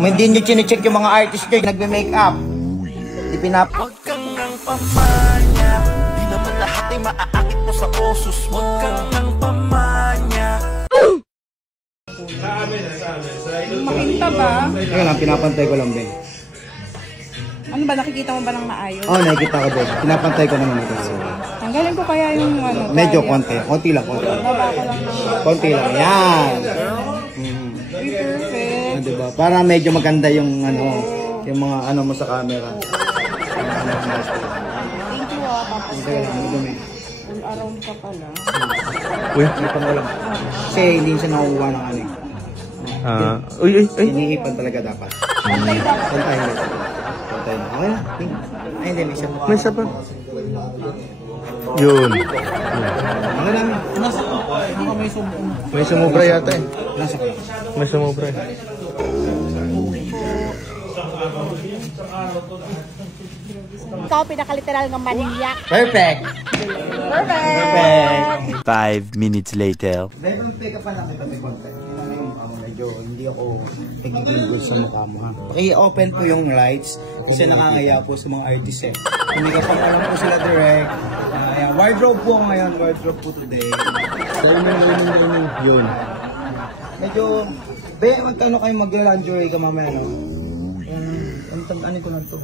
Hindi nyo chinecheck yung mga artist nyo, nagme-make up. Di Huwag kang nang pamanya, di naman lahat ay maaakit mo sa osos. Huwag kang nang pamanya. Makinta ba? Ayun lang, pinapantay ko lang, Ben. Ano ba, nakikita mo ba ng maayos? Oo, nakikita ko, Ben. Pinapantay ko naman ito. Tanggalin ko kaya yung ano. Medyo konti. Konti lang, konti. Konti lang. Yan. Uy, perfect. Diba? Para medyo maganda yung ano, yung mga ano mo sa camera. Thank you tapos all around ka pala. Uy, hindi pang walang. Kasi hindi siya nakukuha ng ano. Uy. Hinihipan talaga dapat. Pantay dapat. Pantay na. Pantay na. Okay na. Ay, hindi. May isa pa. May isa pa. Yun. Okay namin. May sumubra yata eh. Nasa ko lang. May sumubra eh. Ikaw pinakaliteral ng maniyak. Perfect! Perfect! 5 minutes later. Dahil ang pick up pa natin kami konti. Medyo hindi ako nagiging good sa mukha mo ha. Paki-open po yung lights kasi nakangaya po sa mga artists eh. Hindi ka pang alam po sila direct. Wardrobe po ngayon, wardrobe po today. Yun. Medyo, magkano kayo mag-lingerie ka mamaya no? Ano ko lang to.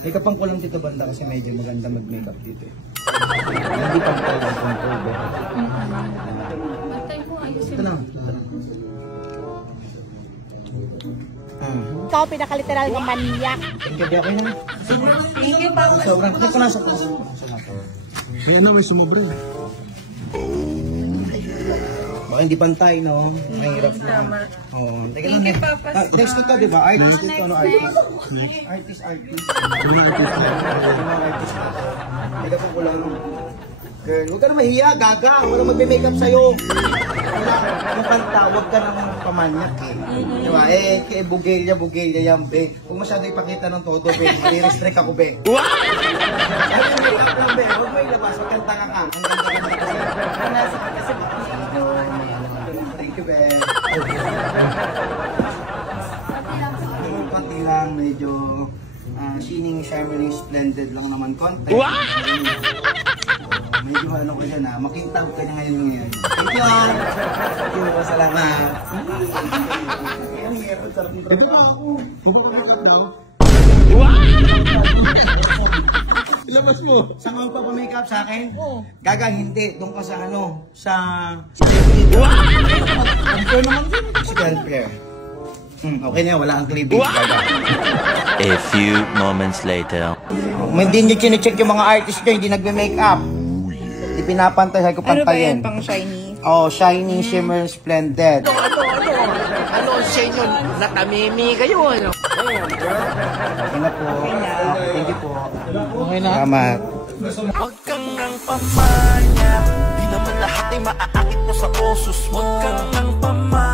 May kapang ko lang dito banda kasi medyo maganda mag-makeup dito eh. Hindi pa tayo mag-control ba? Ito na. Ikaw pinakaliteral ng maniyak. Thank you, okay na. Thank you, Pao. Sobrang ko na sa puso. Kaya na may sumubra eh. Baka hindi pantay, no? Mahirap na. Oo. Teka lang. Next to ka, di ba? Artist ito, ano? Artist. Teka po ko lang. Girl, huwag ka na mahiya, gaga. Walang magbe-makeup sa'yo. Yung kanta, huwag ka na pamanyak eh. Di ba? Kaya bugelya yan, be. Huwag masyado ipakita ng todo, be. I-restrict ako, be. What? Ay, yung makeup lang, be. Huwag mo ilabas. Huwag kanta ka ka. Ang ganda ka kasi thank you, Ben. Pati lang, medyo shining, shimmering, splendid lang naman konti. Medyo ano ko dyan makita ko kanya ngayon. Thank you, Thank you, salamat. Ito ba ako? Pumakulat daw? Ilabas mo. Saan ka magpapamake-up sa akin? Oo. Gaga, hindi. Doon ka sa ano, sa... Ano naman din? Si Claire. Okay na yan, wala kang cleavage, gaga. A few moments later. Hindi nyo chinecheck yung mga artist nyo, hindi nagme-make-up. Hindi pinapantay, sabi ko Ano ba pantayin. yan, pang shiny? Oh, shiny, shimmer, splendid. Ano sa inyo? Natamimi kayo, ano? Okay na po. Thank you po. Okay na. Salamat. Huwag kang nang pamanya, di naman lahat ay maaakit mo sa osos. Huwag kang nang pamanya.